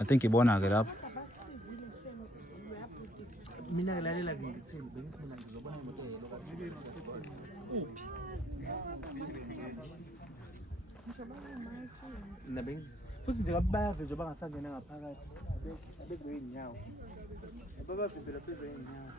I think ibona ke lapho. Mina ngelalela ngithini bengifuna ngizobona imoto uphi nabe futhi nje bayave nje bangasangena ngaphakathi abeze inyawo ababavimbela pheze inyawo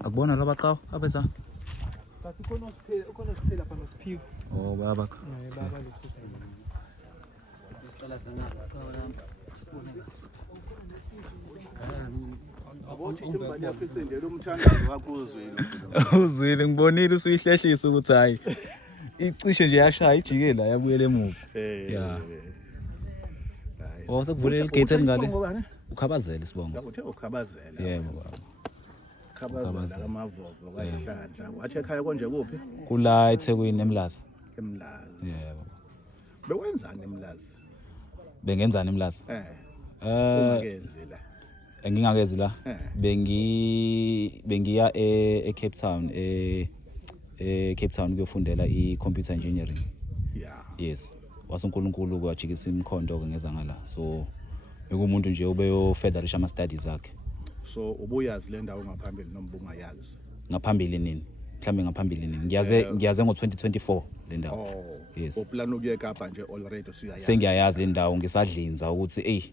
Akubona labaqhawe abeza bathi khona sithela lapha nosiphiwe bayabakha baba lokuthi Cala sanaka imbali yakho isendele umthandazo wakho uzwile uzwile ngibonile usuyihlehlisa ukuthi hayi icishe nje yashaya ijike la yabuyela emuva ya sekuvulele igate elingale ukhabazela sibongo uthe ukhabazela yebo baba khabazela amavovo kaHlandla wathi ekhaya konje kuphi kula eThekwini eMlazi eMlazi yebo bewenzani eMlazi bengenzani eMlazi ungakenzi la engingakezi la bengiya eCape Town Cape Town kuyofundela iComputer Engineering yes wasonkulunkulu kwajikisa imkhondo ke ngeza ngala so bekumuntu nje ubeyo federalisha ama studies akhe so ubuyazi le ndawo ngaphambili noma bungayazi ngaphambili nini mhlambe ngaphambili nini ngiyaze ngo2024 le ndawo yes uplan ukuye eKapa nje already usuyayazi sengiyayazi le ndawo ngisadlinza ukuthi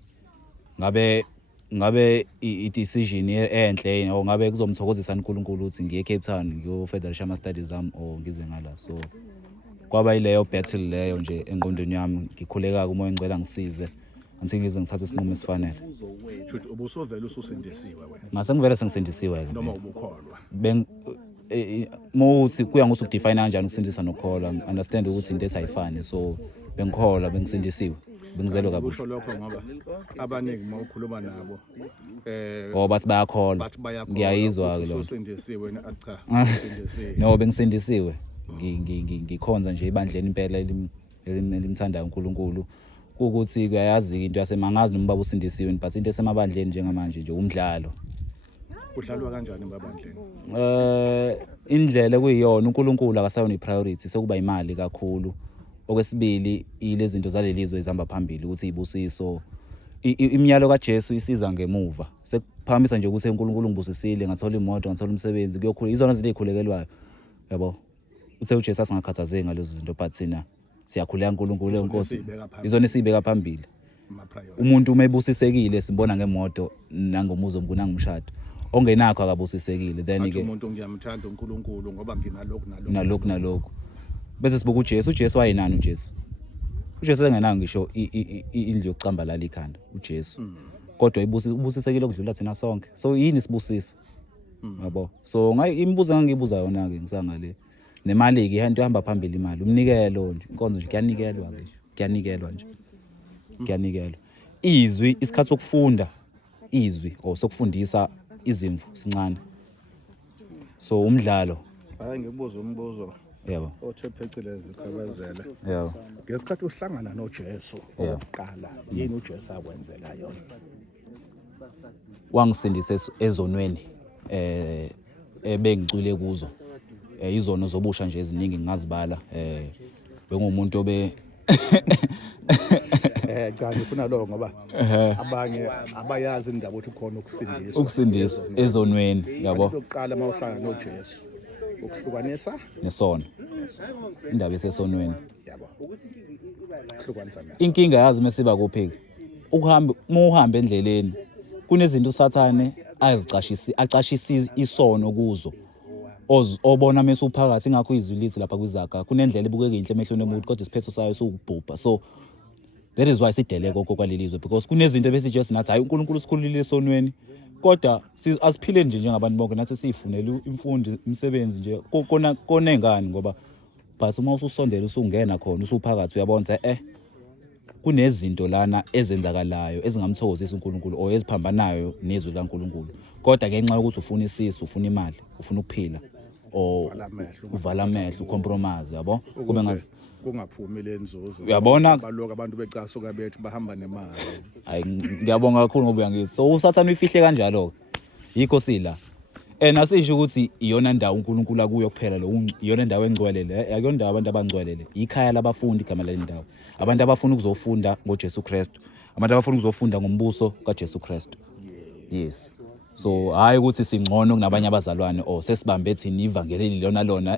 ngabe i-decision enhle o ngabe kuzomthokozisa uNkulunkulu ukuthi ngiye eCape Town ngiyofederalisha ama studies ami o ngize ngala so kwaba ileyo battle leyo nje engqondweni yami ngikhuleka kumoya ngicela ngisize angize ngithathe isinqumo esifanele futhi ubusovela ususindisiwe wena ngase ngivele sengisindisiwe ke noma ubukholwa mothi kuya ngokuthi udefine kanjani ukusindisa nokukholwa understand ukuthi into esayifani so bengikholwa bengisindisiwe bengizelwe kabuhle usho lokho ngoba abaningi mawukhuluma nabo bathi bayakholwa ngiyayizwa ke lo usindisiwe cha usindisiwe no bengisindisiwe ngikhonza nje ibandleni impela elimthandayo uNkulunkulu ukuthi kuyayazi into yasemangazi noma baba usindisiwe but into esemabandleni njengamanje nje umdlalo udlalwa kanjani babandleni indlela kuyiyona uNkulunkulu akasayona ipriority sekuba imali kakhulu okwesibili ile zinto zalelizwe ezihamba phambili ukuthi ibusiso imiyalo kaJesu isiza ngemuva sekuphakamisa nje ukuthi uNkulunkulu ngibusisile ngathola imoto ngathola umsebenzi kuyokhula izona zinto ezikhulekelwayo yabo uthe uJesu asingakhathazeki ngalezo zinto but thina siyakhuleka uNkulunkulu enkosi izona esibeka phambili umuntu uma ebusisekile sibona ngemoto nangomuzo mbona ngumshado ongenakho akabusisekile then ke umuntu ngiyamthanda uNkulunkulu ngoba nginalokho nalokho bese sibuka uJesu wayinani uJesu engenayo ngisho indlu yokucambalala ikhanda uJesu kodwa ubusisekile okudlula thina sonke so yini sibusiso yabo so imibuzo engangibuza yona ke ngisangale nemali ke into ehamba phambili imali umnikelo nje inkonzo nje kuyanikelwa nje izwi isikhathi sokufunda izwi sokufundisa izimvu sincane so umdlalo hayi ngibuza umbuzo yebo othe phecelezi khabazela yebo ngesikhathi uhlangana noJesu oqala yini uJesu akwenzela yona wangisindisa ezonweni ebengicwile kuzo izono zobusha nje eziningi ngingazibala bengumuntu cha ngifuna lo ngoba abanye abayazi indaba ukuthi khona ukusindisa ezonweni yabo oqala mawuhlangana noJesu ukuhlukanisa nesono indaba esesonweni yabo ukuhlukanisa inkinga yazi mesiba kuphi uhamba endleleni kunezinto usathane acashisa isono kuzo obona mase uphakathi ingakho izwi lithi lapha kwizaga kunendlela ebukeka inhle emehlweni omuntu kodwa isiphetho sayo sokubhubha so that is why sideleke konke kwalelizwe because kunezinto besithi nathi hayi uNkulunkulu sikhululile esonweni kodwa asiphile nje njengabantu bonke nathi sifunele imfundo imisebenzi nje kona engane ngoba base uma ususondela usungena khona usuphakathi uyabona kunezinto lana ezenzakalayo ezingamthokozisa uNkulunkulu eziphambanayo nezwi laNkulunkulu kodwa ngenxa yokuthi ufuna isisu ufuna imali ufuna ukuphila or Uvala amehlo. uvala amehlo ucompromise yabo kube Ukuze kungaphumile inzuzo. Uyabona? Baloku abantu becasuka bethi bahamba nemali. hayi ngiyabonga kakhulu ngoba uyangithi so usathana uyifihle kanjalo yikho sila asisho ukuthi iyona ndawo uNkulunkulu akuyo kuphela lo iyona ndawo engcwele le akuyona ndawo abantu abangcwelele ikhaya labafundi igama leli ndawo abantu abafuna ukuzofunda ngoJesu Kristu abantu abafuna ukuzofunda ngombuso kaJesu Kristu yes so hayi ukuthi singcono kunabanye abazalwane sesibambe thina ivangeli lona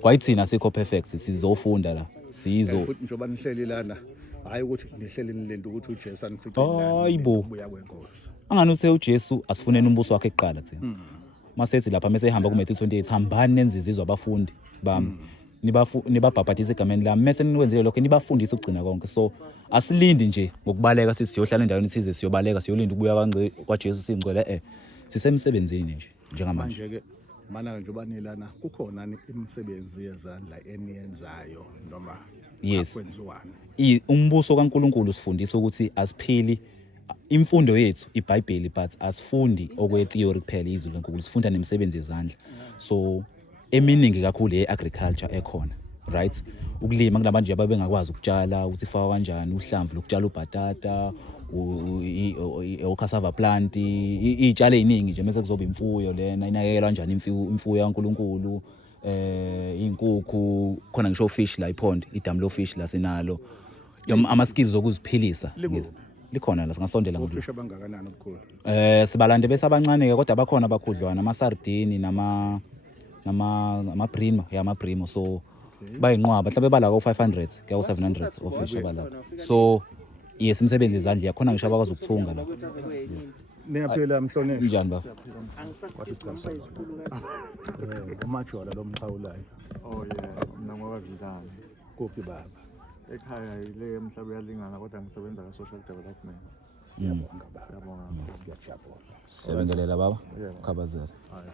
kwayithina sikho perfect sizofunda la sizo Futhi njoba nihleli lana hayi ukuthi nihleli nilenda ukuthi uJesu anifice Hayibo. ubuya kwenkosi. angani uthe uJesu asifuneni umbuso wakhe kuqala thina masethi lapha mase ehamba kuMatthew 28 hambani nenze izizwe abafundi bami nibabhabhatisa egameni lami mase niwenzile lokho nibafundise ukugcina konke so asilindi nje ngokubaleka sithi siyohlala endaweni size siyobaleka siyolinda ukubuya kwaJesu singcwele sisemsebenzini nje njengamanje Manje ke mana njoba nilana kukhona imisebenzi yezandla eniyenzayo noma Yes. akwenziwani. umbuso kaNkuluNkulu sifundisa ukuthi asiphili imfundo yethu iBhayibheli but asifundi okwe theory kuphela izwi leNkulunkulu sifunda nemisebenzi yezandla so eminingi kakhulu eagriculture ekhona right ukulima kunabanje ababengakwazi ukutshala ukuthi faka kanjani uhlamvu lokutshala ubhatata cassava plant izitshalo eziningi nje mase kuzoba imfuyo lena inakekelwa kanjani imfuyo kaNkulunkulu inkukhu khona ngisho fish la iphond idamu lo fish la sinalo ama skills okuziphilisa likhona la singasondela ngokuthi Ufisha bangakanani obukhulu? sibalande bese abancane ke kodwa bakhona abakhudlwana ama sardine nama primo ama primo so bayinqwaba mhlawumbe bala ko 500 kuya ku 700 ofisha bala so yes imsebenzi izandla yakhona ngisho abakwazi ukuthunga la Niyaphela mhlonishwa. njani ba Umajola lo mxhawulayo. Oh yeah, mina ngwakazilana. Kuphi baba? Ekhaya ile mhlaba yalingana kodwa ngisebenza ka social development. Siyabonga baba. Siyabonga. Ngiyajabula. sebengelela baba khabazela Hayi,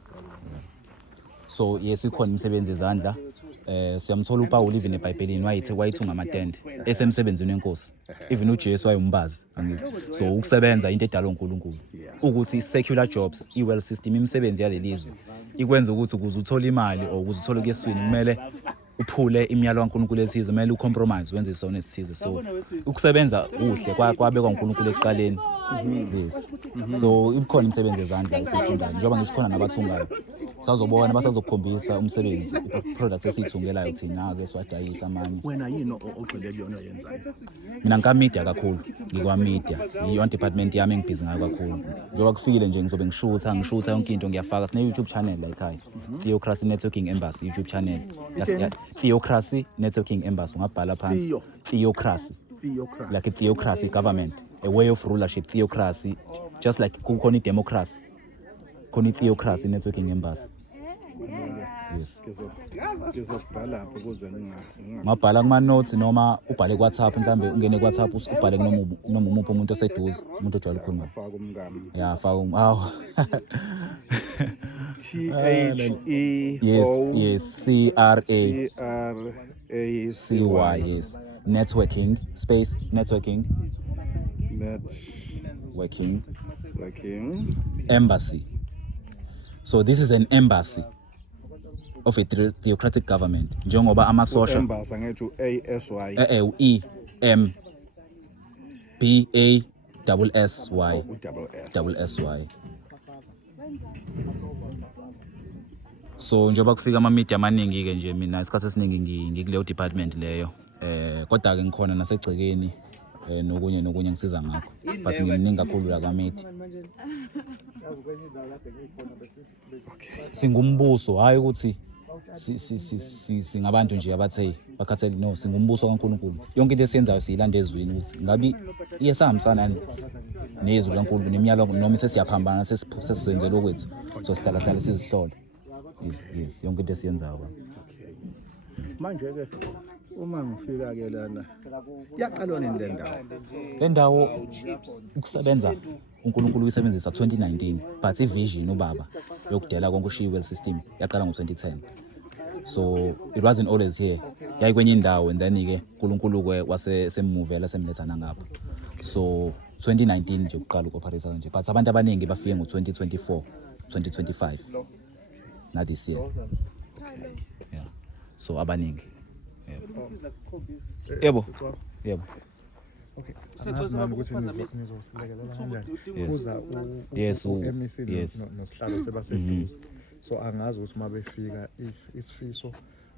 so yes ikhona imisebenzi yezandla siyamthola uPaul even eBhayibhelini wayithunga amatende esemsebenzini wenkosi even uJesu wayumbazi angithi so ukusebenza into edalwa uNkulunkulu ukuthi secular jobs iwell system imisebenzi yalelizwe ikwenza ukuthi ukuze uthole imali or ukuze uthole kuyeswini kumele uphule imiyalo kaNkulunkulu ethize kumele ucompromise wenze isona esithize so ukusebenza uhle kwabekwa uNkulunkulu ekuqaleni yes so ikhona imisebenzi yezandla esifundayo njengoba ngisho khona nabathungayo sazobona basazokukhombisa umsebenzi iproduct esiyithungelayo thina ke swadayisa amanye Wena yini ogxile kuyona yenzayo? mina ngikamedia kakhulu ngikwamedia iyona department yami engibhizi ngayo kakhulu njengoba kufikile nje ngizobe ngishutha yonke into ngiyafaka sine YouTube channel la ekhaya Theocracy Networking Embassy YouTube channel Theocracy Networking Embassy ungabhala phansi Theocracy Theocracy. like a theocracy government a way of rulership theocracy just like kukhona idemocracy khona itheocracy networking embassy yes Ngizobhala lapho ukuze ngabhala kuma notes noma ubhale ku WhatsApp mhlambe ungene ku WhatsApp ubhale noma umuphi umuntu oseduze umuntu ojwayele ukukhuluma ngingafaka umngami. ya faka yes CRACY yes networking space networking working embassy so this is an embassy of a theocratic government njengoba ama social Embassy angethu ASY. EMBASSY so njengoba kufika ama media amaningi ke nje mina isikhathi esiningi ngikuleyo department leyo kodwa ke ngikhona nasegcekeni nokunye ngisiza ngakho but ngimningi kakhulu la kamedia singumbuso hayi ukuthi singabantu nje abathe bakhathele no singumbuso kaNkulunkulu yonke into esiyenzayo siyilanda ezweni ukuthi ngabi iyesahambisana nezwi kaNkulunkulu nemiyalo noma sesiyaphambana sesizenzela okwethu so sihlala sizihlola yes yonke into esiyenzayo Manje ke uma ngifika ke lana yaqalwa nini le ndawo ukusebenza uNkulunkulu uyisebenzisa 2019 but ivision ubaba yokudela konke uShiwell system yaqala ngo2010 so it wasn't always here yayikwenye indawo and then ke uNkulunkulu wasemuvela semlethana ngapha so 2019 nje uqala ukoperate kanje but abantu abaningi bafike ngo2024 2025 na this year yeah, so abaningi. Ngizakukhombisa. Yebo, yebo. Okay. Sethu Angazi nami ukuthi sabakuphazamisa. nizosilekelela kanjani. Yes. Kuza Yes, u-MEC yes. nosihlalo sebaseduze. So angazi ukuthi uma befika isifiso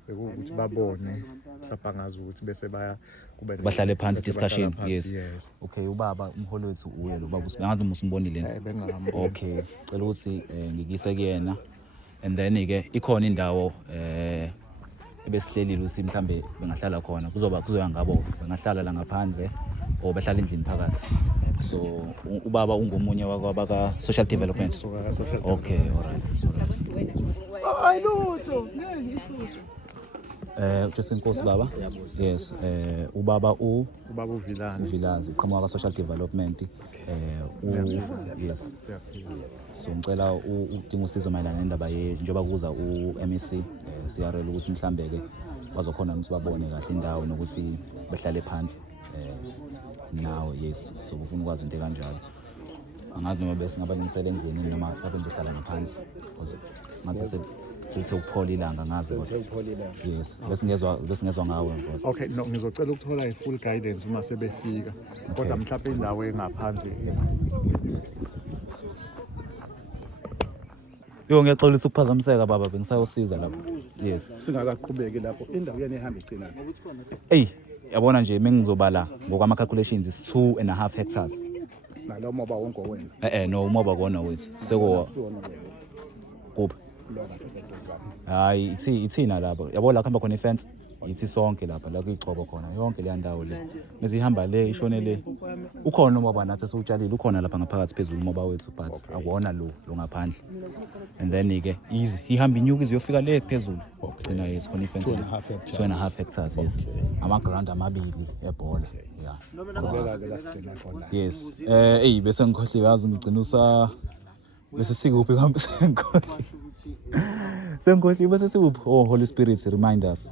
bekuwukuthi babone mhlawumbe angazi ukuthi bese baya kube Bahlale phansi bese bahlala discussion. phansi, Yes. yes. Okay, ubaba umholi wethu uye lo baba usibengathi musimbonile. Bengingamboni. Okay, cela ukuthi ngikise kuyena and then ke ikhona indawo ebesihlelile usi mhlambe bengahlala khona kuzoya ngabo bengahlala la ngaphandle or behlala endlini phakathi. So ubaba ungomunye wakwa social development. Suka ka-social Okay, all right. Just inkosi baba. Yes, ubaba ubaba uvilana uVilazi uqhamuka ka-social development. Yes. So ngicela udinga usizo mayelana nendaba njengoba kuza u-MEC siyarela ukuthi mhlambe ke bazokhona ukuthi babone kahle indawo nokuthi behlale phansi nawe. Yes, so ufuna ukwazi into kanjalo. Angazi noma bese ngabalungisela endlini noma mhlawumbe ngizohlala ngaphandle because ngathi sethe ukuphola ilanga ngazi kodwa. Yes, bese ngezwa ngawe mfowethu. Okay, no, ngizocela ukuthola i-full guidance uma sebefika. Kodwa mhlawumbe indawo engaphandle. Yo ngiyaxolisa ukuphazamiseka baba bengisayosiza lapho. Yes. Singakaqhubeki lapho indawo yena ihamba igcina. Ey, yabona nje mengizobala ngokwama calculations is 2.5 hectares. Nalo moba wonke wena. No umoba kona wethu. Seko kuphi? Hayi ithina lapho. Yabo la khamba khona ifence. Yithi sonke lapha la kuyixhobo khona yonke le ndawo le. Mesihamba le ishone le. Ukhona umoba nathi esiutshalile ukhona lapha ngaphakathi phezulu umoba wethu but akuwona lo ngaphandle. And then ke ihamba inyuka iziyofika le phezulu. Gcina yes khona ifence 2.5 hectares yes. Amaground amabili ebhola. Yeah. Ngibeka ke la sigcina khona. Yes. Bese ngikhohle yazi ngicina bese sikuphi kambe sengikhohle. Sengikhohle bese sikuphi Holy Spirit remind us.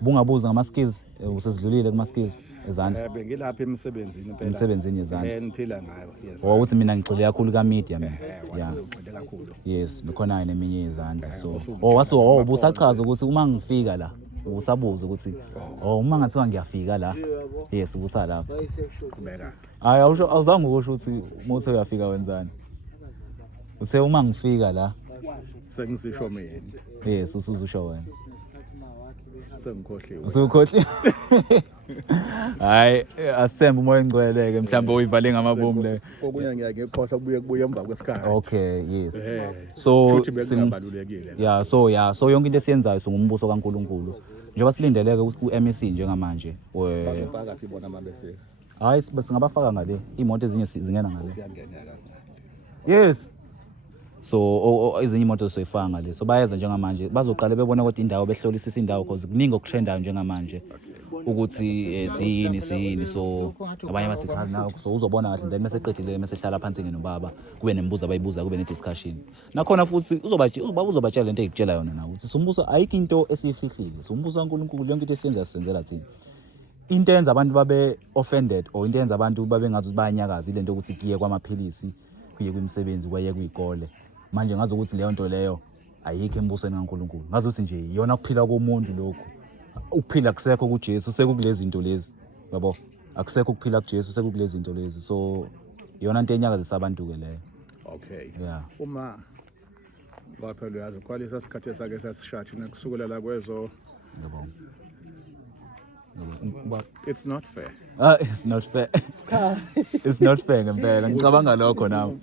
Bungabuza ngama skills usesidlulile kuma skills ezandla. Bengilapha emsebenzini phela. Emsebenzini yezandla. Niphila ngayo. Yes. Ukuthi mina ngigxile kakhulu ka media mina. Yeah. Kakhulu. Yes, nikhona neminye yezandla. So busachaza ukuthi uma ngifika la usabuza ukuthi uma ngathiwa ngiyafika la. Yes, ubusa lapha. Kubeka. Hayi awuzange ukusho ukuthi mose uyafika wenzani. Uthe uma ngifika la. Sengisisho mina. Yes, usuzusho wena. Sengikhohliwe. Usukhohli. Hayi, asithembe umoya engcweleke mhlawumbe uyivale ngamabomu le. Okunye ngiyakhohlwa kubuye emva kwesikhathi. Okay, yes. So futhi bekungabalulekile. So yonke into esiyenzayo singumbuso kaNkuluNkulu. Njengoba silindeleke ku-MEC njengamanje. Phakathi bona mabefika. Hayi singabafaka ngale. Imoto ezinye zingena ngale. Kuyangeneka. Yes. So ezinye imoto soyifaka ngale. So bayeza njengamanje bazoqala bebona ukuthi indawo behlolisisa indawo because kuningi okutrendayo njengamanje ukuthi siyini so abanye basikhala nawo so uzobona kahle then mase eqedile mase ehlala phansi ngenobaba kube nemibuzo abayibuza kube ne discussion nakhona futhi uzobatshela lento ekutshela yona nawe ukuthi umbuso ayikho into esiyifihlile so umbuso kaNkuluNkulu yonke into esiyenza sisenzela thina into enza abantu babe offended or into enza abantu babe ngathi bayanyakaza ilento ukuthi kuye kwamaphilisi kuye kwimisebenzi kwaye kuyikole manje ngazi ukuthi leyo nto leyo ayikho embusweni kaNkuluNkulu ngazi ukuthi nje iyona kuphila komuntu lokho ukuphila kusekho kuJesu sekukulezi zinto lezi yabo akusekho ukuphila kuJesu sekukulezi zinto lezi so iyona into enyakazisa abantu ke leyo. Okay. Yeah. Uma ngaphela uyazi kwalesa sikhathi esake sasishathi nakusukulela kwezo Yabo. it's not fair. It's not fair. It's not fair ngempela ngicabanga lokho nami.